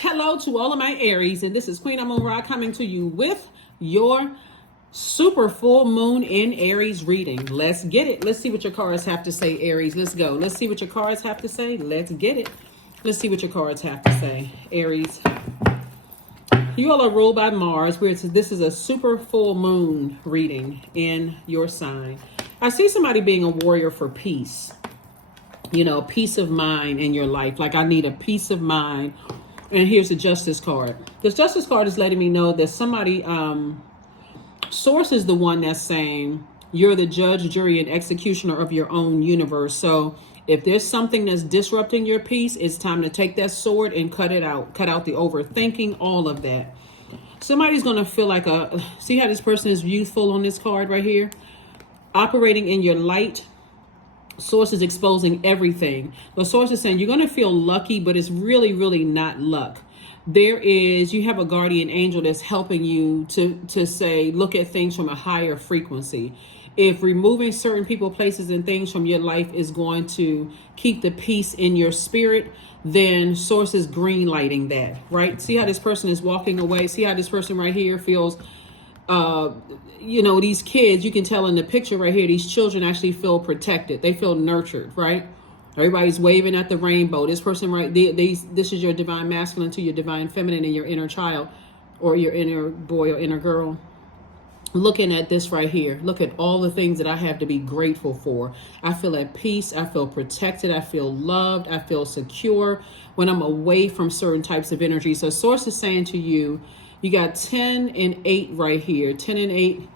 Hello to all of my Aries, and this is Queen Amun Ra coming to you with your super full moon in Aries reading. Let's get it. Let's see what your cards have to say, Aries. Let's go. Let's see what your cards have to say. Let's get it. Let's see what your cards have to say, Aries. You all are ruled by Mars. This is a super full moon reading in your sign. I see somebody being a warrior for peace. You know, peace of mind in your life. Like, I need a peace of mind. And here's the Justice card. This Justice card is letting me know that somebody, Source is the one that's saying you're the judge, jury, and executioner of your own universe. So if there's something that's disrupting your peace, it's time to take that sword and cut it out. Cut out the overthinking, all of that. Somebody's going to feel like see how this person is youthful on this card right here? Operating in your light. Source is exposing everything. The Source is saying you're going to feel lucky, but it's really, really not luck. You have a guardian angel that's helping you to say, look at things from a higher frequency. If removing certain people, places, and things from your life is going to keep the peace in your spirit, then Source is green lighting that, right? See how this person is walking away? See how this person right here feels? You know, these kids, you can tell in the picture right here, these children actually feel protected. They feel nurtured, right? Everybody's waving at the rainbow. This person this is your divine masculine to your divine feminine and your inner child or your inner boy or inner girl. Looking at this right here, look at all the things that I have to be grateful for. I feel at peace. I feel protected. I feel loved. I feel secure when I'm away from certain types of energy. So Source is saying to you, you got 10 and 8 right here. 10 and 8.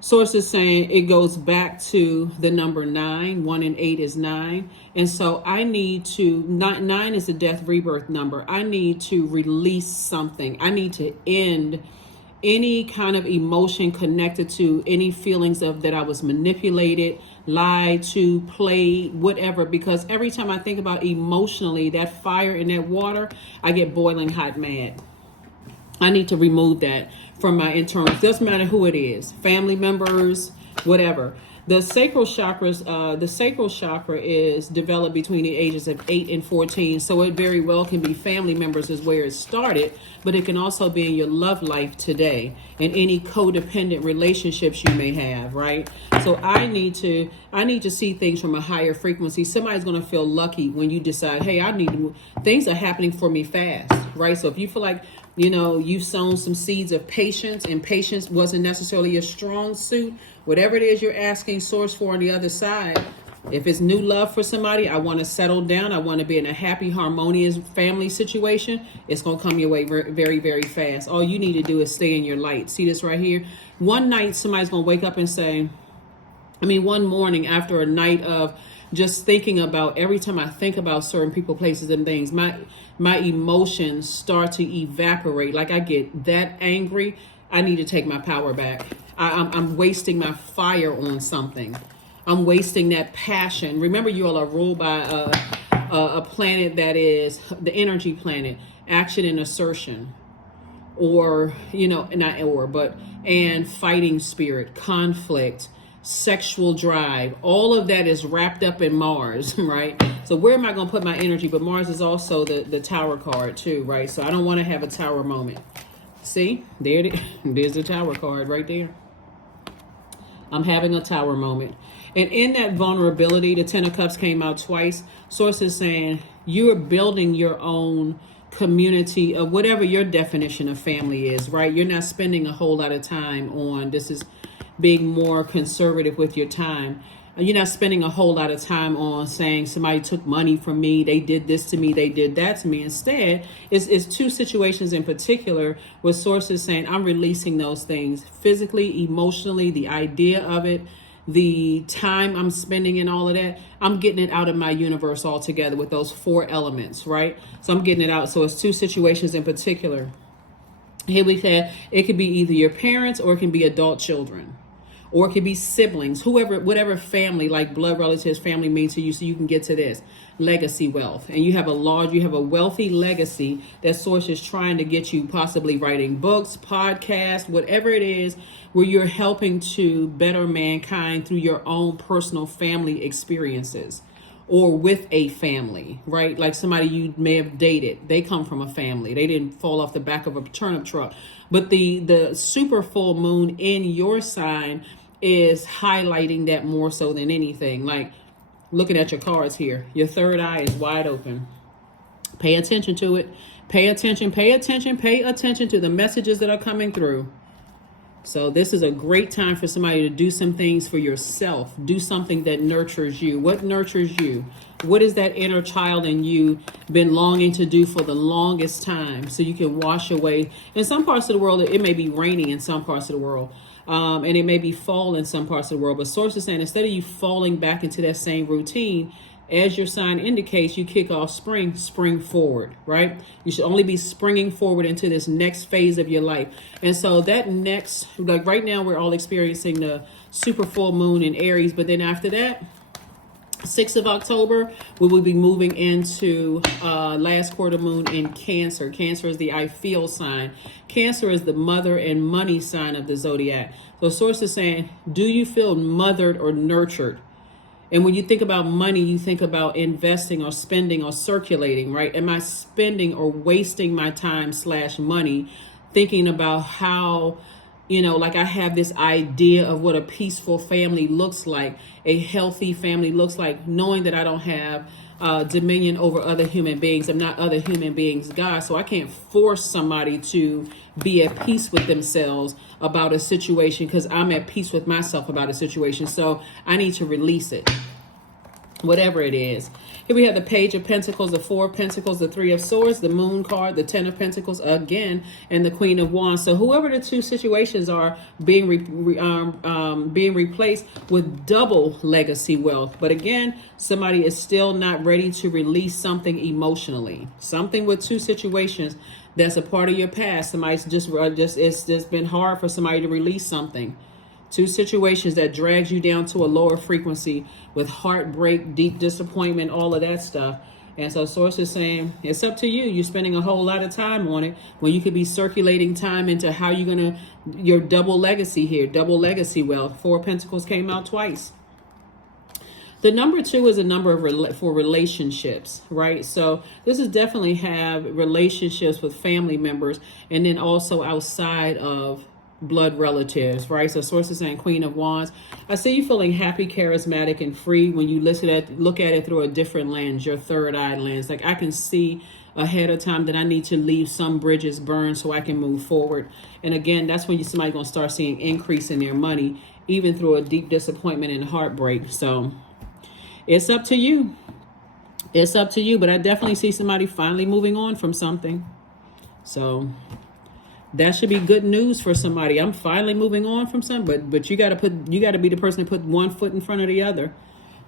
Source is saying it goes back to the number 9. 1 and 8 is 9. And so I need to, 9 is a death rebirth number. I need to release something. I need to end any kind of emotion connected to any feelings of that I was manipulated, lied to, played, whatever. Because every time I think about emotionally, that fire in that water, I get boiling hot mad. I need to remove that from my internals. Doesn't matter who it is, family members, whatever. The sacral chakra is developed between the ages of 8 and 14. So it very well can be family members is where it started, but it can also be in your love life today and any codependent relationships you may have, right? So I need to see things from a higher frequency. Somebody's going to feel lucky when you decide, hey, things are happening for me fast, right? So if you feel like, you know, you've sown some seeds of patience and patience wasn't necessarily a strong suit, whatever it is you're asking Source for on the other side, if it's new love for somebody, I want to settle down, I want to be in a happy, harmonious family situation, it's going to come your way very, very fast. All you need to do is stay in your light. See this right here? One night, somebody's going to wake up and say, one morning after a night of just thinking about, every time I think about certain people, places, and things, my emotions start to evaporate. Like I get that angry, I need to take my power back. I'm wasting my fire on something. I'm wasting that passion. Remember, you all are ruled by a planet that is the energy planet, action and assertion, or, you know, and fighting spirit, conflict, sexual drive. All of that is wrapped up in Mars, right? So where am I going to put my energy? But Mars is also the tower card too, right? So I don't want to have a tower moment. See, there's the tower card right there. I'm having a tower moment. And in that vulnerability, the 10 of Cups came out twice. Source is saying you're building your own community of whatever your definition of family is, right? You're not spending a whole lot of time on, this is being more conservative with your time. You're not spending a whole lot of time on saying somebody took money from me, they did this to me, they did that to me. Instead, it's two situations in particular where Source is saying I'm releasing those things physically, emotionally, the idea of it, the time I'm spending in all of that. I'm getting it out of my universe altogether with those 4 elements, right? So I'm getting it out. So it's two situations in particular. Here we have, it could be either your parents or it can be adult children. Or it could be siblings, whatever family, like blood relatives, family means to you, so you can get to this legacy wealth. And you have a wealthy legacy that Source is trying to get you, possibly writing books, podcasts, whatever it is, where you're helping to better mankind through your own personal family experiences. or with a family, right? Like somebody you may have dated, they come from a family. They didn't fall off the back of a turnip truck. But the super full moon in your sign is highlighting that more so than anything. Like looking at your cards here, your third eye is wide open. Pay attention to it. Pay attention, pay attention, pay attention to the messages that are coming through. So this is a great time for somebody to do some things for yourself. Do something that nurtures you. What nurtures you? What is that inner child in you been longing to do for the longest time so you can wash away? In some parts of the world, it may be raining in some parts of the world. And it may be fall in some parts of the world. But Source is saying instead of you falling back into that same routine, as your sign indicates, you kick off spring forward, right? You should only be springing forward into this next phase of your life. And so that next, like right now, we're all experiencing the super full moon in Aries. But then after that, 6th of October, we will be moving into last quarter moon in Cancer. Cancer is the I feel sign. Cancer is the mother and money sign of the Zodiac. So Source is saying, do you feel mothered or nurtured? And when you think about money, you think about investing or spending or circulating, right? Am I spending or wasting my time / money thinking about how, like I have this idea of what a peaceful family looks like, a healthy family looks like, knowing that I don't have dominion over other human beings. I'm not other human beings, God. So I can't force somebody to be at peace with themselves about a situation because I'm at peace with myself about a situation. So I need to release it, whatever it is. Here we have the Page of Pentacles, the Four of Pentacles, the Three of Swords, the Moon card, the Ten of Pentacles again, and the Queen of Wands. So whoever the two situations are being replaced with double legacy wealth. But again, somebody is still not ready to release something emotionally. Something with two situations that's a part of your past. Somebody's it's just been hard for somebody to release something. Two situations that drags you down to a lower frequency with heartbreak, deep disappointment, all of that stuff. And so Source is saying, it's up to you. You're spending a whole lot of time on it when you could be circulating time into how you're going to, your double legacy here, double legacy wealth. Four of Pentacles came out twice. The number 2 is a number for relationships, right? So this is definitely have relationships with family members and then also outside of blood relatives, right? So Source is saying Queen of Wands. I see you feeling happy, charismatic, and free when you look at it through a different lens, your third eye lens. Like I can see ahead of time that I need to leave some bridges burned so I can move forward. And again, that's when somebody's going to start seeing increase in their money, even through a deep disappointment and heartbreak. So it's up to you. It's up to you. But I definitely see somebody finally moving on from something. So that should be good news for somebody. I'm finally moving on from something, but you got to be the person to put one foot in front of the other.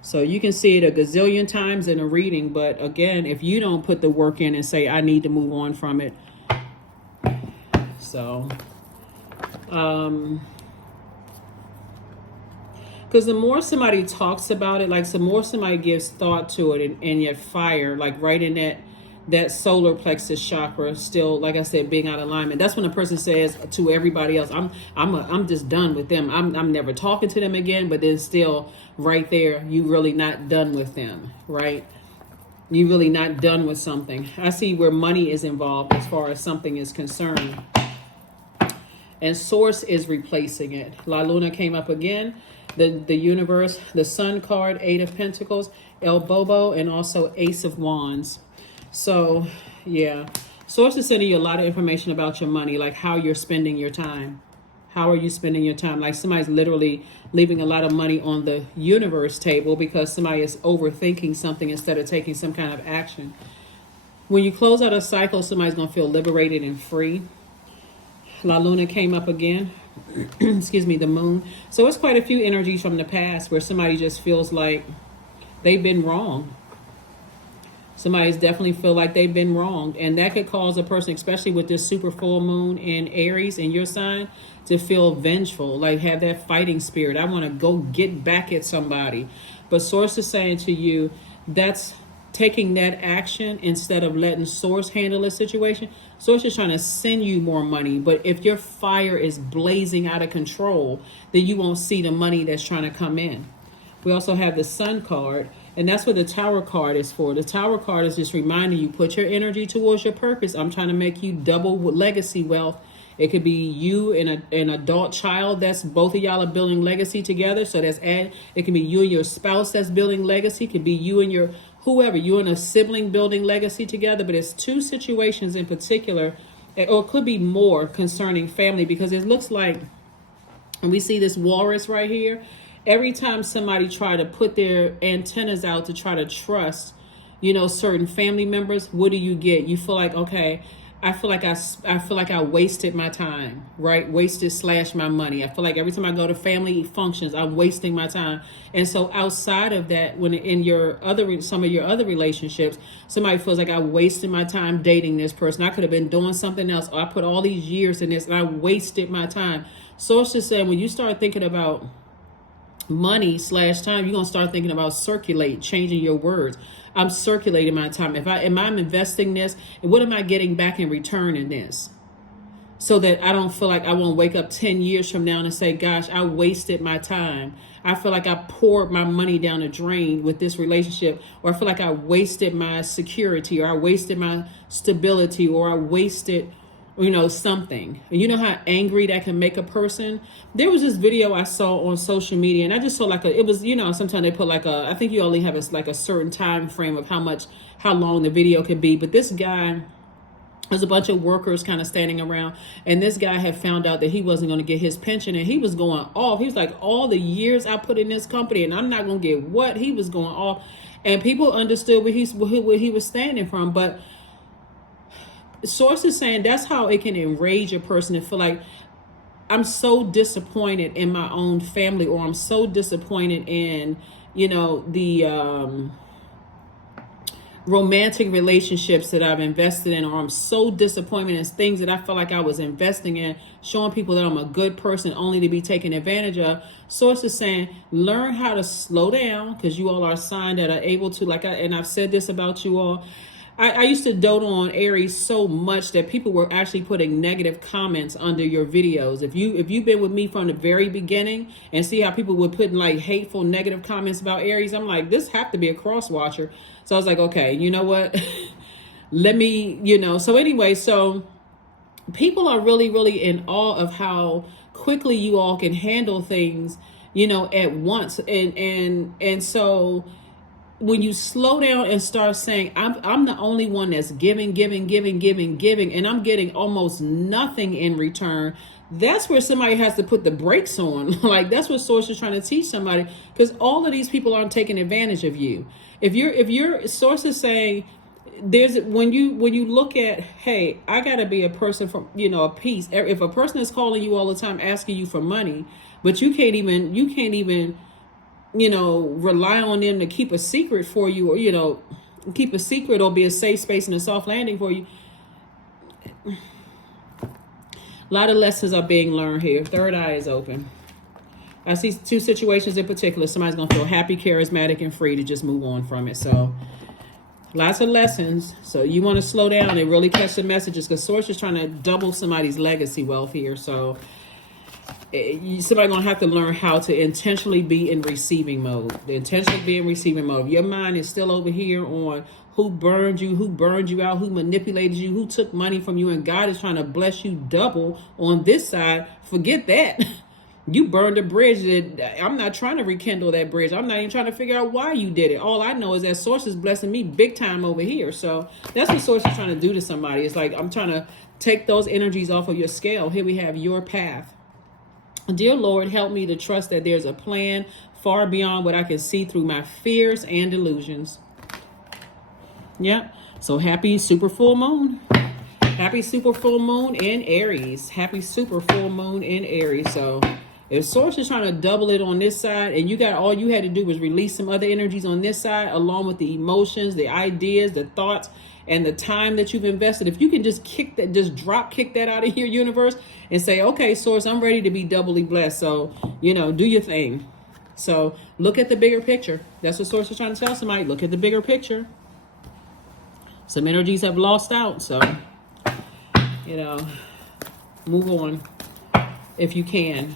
So you can see it a gazillion times in a reading, but again, if you don't put the work in and say I need to move on from it. So because the more somebody talks about it, like the more somebody gives thought to it and yet fire, like right in that solar plexus chakra still, like I said, being out of alignment. That's when a person says to everybody else, I'm just done with them. I'm never talking to them again. But then still right there, you really not done with them, right? You really not done with something. I see where money is involved as far as something is concerned. And Source is replacing it. La Luna came up again. The universe, the Sun card, 8 of Pentacles, El Bobo, and also Ace of Wands. So, yeah, Source is sending you a lot of information about your money, like how you're spending your time. How are you spending your time? Like somebody's literally leaving a lot of money on the universe table because somebody is overthinking something instead of taking some kind of action. When you close out a cycle, somebody's going to feel liberated and free. La Luna came up again. Excuse me, the moon. So it's quite a few energies from the past where somebody just feels like they've been wrong. Somebody's definitely feel like they've been wronged. And that could cause a person, especially with this super full moon in Aries in your sign, to feel vengeful, like have that fighting spirit. I want to go get back at somebody. But Source is saying to you, that's taking that action instead of letting Source handle a situation. Source is trying to send you more money. But if your fire is blazing out of control, then you won't see the money that's trying to come in. We also have the Sun card. And that's what the Tower card is for. The Tower card is just reminding you, put your energy towards your purpose. I'm trying to make you double legacy wealth. It could be you and an adult child that's both of y'all are building legacy together. So it can be you and your spouse that's building legacy. It could be you and your whoever, you and a sibling building legacy together. But it's two situations in particular, or it could be more concerning family, because it looks like, and we see this walrus right here. Every time somebody try to put their antennas out to try to trust, certain family members, what do you get? You feel like, okay, I feel like I wasted my time, right? Wasted / my money. I feel like every time I go to family functions, I'm wasting my time. And so outside of that, when in some of your other relationships, somebody feels like I wasted my time dating this person. I could have been doing something else, or I put all these years in this and I wasted my time. Sources say when you start thinking about money / time, you're going to start thinking about circulate, changing your words. I'm circulating my time. I'm investing this, and what am I getting back in return in this? So that I don't feel like I won't wake up 10 years from now and say, gosh, I wasted my time. I feel like I poured my money down the drain with this relationship, or I feel like I wasted my security, or I wasted my stability, or I wasted something. And you know how angry that can make a person? There was this video I saw on social media, and I just saw it was, sometimes they put I think you only have a certain time frame of how long the video could be. But this guy, there's a bunch of workers kind of standing around, and this guy had found out that he wasn't going to get his pension, and he was going off. He was like, all the years I put in this company, and I'm not going to get what? He was going off. And people understood what he was standing from. But sources saying that's how it can enrage a person and feel like, I'm so disappointed in my own family, or I'm so disappointed in, the romantic relationships that I've invested in, or I'm so disappointed in things that I felt like I was investing in, showing people that I'm a good person only to be taken advantage of. Sources saying, learn how to slow down, because you all are a sign that are able to, and I've said this about you all. I used to dote on Aries so much that people were actually putting negative comments under your videos. If you've been with me from the very beginning and see how people were putting hateful negative comments about Aries, I'm like, this have to be a cross watcher. So I was like, okay, you know what? Let me, so anyway, so people are really, really in awe of how quickly you all can handle things, at once. And so when you slow down and start saying, I'm the only one that's giving, and I'm getting almost nothing in return, that's where somebody has to put the brakes on. That's what Source is trying to teach somebody, because all of these people aren't taking advantage of you. If your Source is saying, when you look at, hey, I gotta be a person from, a peace. If a person is calling you all the time asking you for money, but you can't even rely on them to keep a secret for you, or, keep a secret or be a safe space and a soft landing for you. A lot of lessons are being learned here. Third eye is open. I see two situations in particular. Somebody's going to feel happy, charismatic, and free to just move on from it. So lots of lessons. So you want to slow down and really catch the messages, because Source is trying to double somebody's legacy wealth here. So somebody's going to have to learn how to intentionally be in receiving mode. Intentionally be in receiving mode. If your mind is still over here on who burned you out, who manipulated you, who took money from you, and God is trying to bless you double on this side, forget that. You burned a bridge that I'm not trying to rekindle that bridge. I'm not even trying to figure out why you did it. All I know is that Source is blessing me big time over here. So that's what Source is trying to do to somebody. It's like, I'm trying to take those energies off of your scale. Here we have your path. Dear Lord, help me to trust that there's a plan far beyond what I can see through my fears and delusions. Yeah. So happy super full moon. Happy super full moon in Aries. Happy super full moon in Aries. So if Source is trying to double it on this side, and all you had to do was release some other energies on this side, along with the emotions, the ideas, the thoughts, and the time that you've invested, if you can just drop kick that out of your universe and say, okay, Source, I'm ready to be doubly blessed. So, do your thing. So look at the bigger picture. That's what Source is trying to tell somebody. Look at the bigger picture. Some energies have lost out. So, move on. If you can,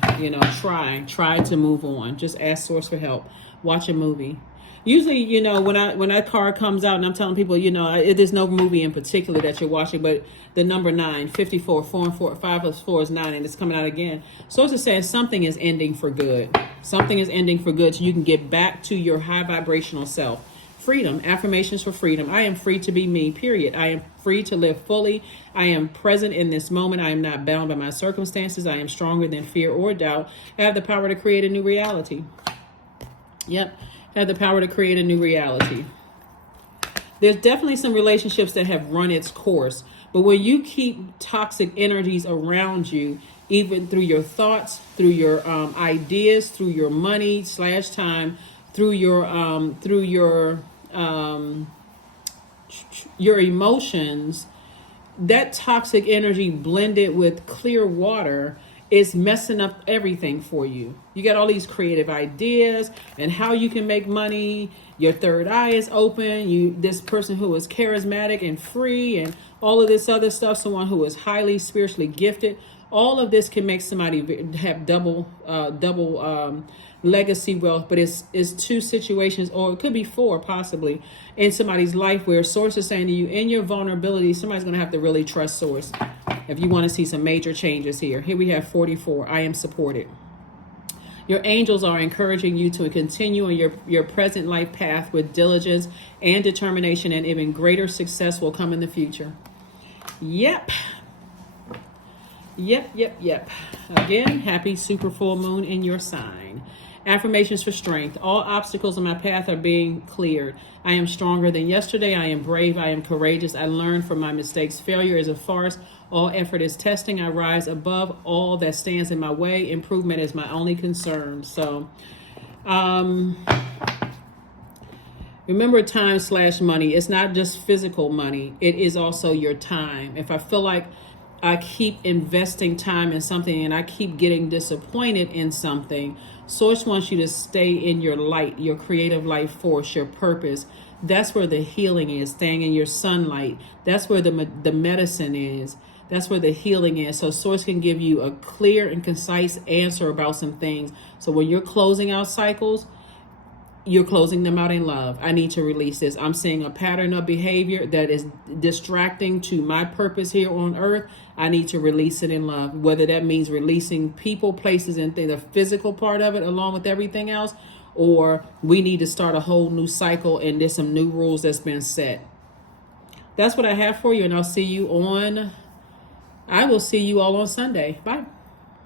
try to move on. Just ask Source for help. Watch a movie. Usually, when that card comes out, and I'm telling people, there's no movie in particular that you're watching, but the number 9, 54, 4 and 4, 5 plus 4 is 9, and it's coming out again. So it's saying something is ending for good. Something is ending for good, so you can get back to your high vibrational self. Freedom, affirmations for freedom. I am free to be me, period. I am free to live fully. I am present in this moment. I am not bound by my circumstances. I am stronger than fear or doubt. I have the power to create a new reality. Yep. Have the power to create a new reality. There's definitely some relationships that have run its course, but when you keep toxic energies around you, even through your thoughts, through your ideas, through your money / time, through your emotions, that toxic energy blended with clear water is messing up everything for you. You got all these creative ideas and how you can make money. Your third eye is open. This person who is charismatic and free and all of this other stuff, someone who is highly spiritually gifted. All of this can make somebody have double legacy wealth, but it's 2 situations, or it could be 4 possibly, in somebody's life where Source is saying to you, in your vulnerability, somebody's going to have to really trust Source if you want to see some major changes here. Here we have 44. I am supported. Your angels are encouraging you to continue on your present life path with diligence and determination, and even greater success will come in the future. Yep. Again, happy super full moon in your sign. Affirmations for strength. All obstacles on my path are being cleared. I am stronger than yesterday. I am brave. I am courageous. I learn from my mistakes. Failure is a farce. All effort is testing. I rise above all that stands in my way. Improvement is my only concern. So, remember time / money. It's not just physical money. It is also your time. If I feel like I keep investing time in something and I keep getting disappointed in something, Source wants you to stay in your light, your creative life force, your purpose. That's where the healing is, staying in your sunlight. That's where the medicine is. That's where the healing is. So Source can give you a clear and concise answer about some things. So when you're closing out cycles, you're closing them out in love. I need to release this. I'm seeing a pattern of behavior that is distracting to my purpose here on earth. I need to release it in love, whether that means releasing people, places, and the physical part of it along with everything else, or we need to start a whole new cycle and there's some new rules that's been set. That's what I have for you, and I will see you all on Sunday. Bye.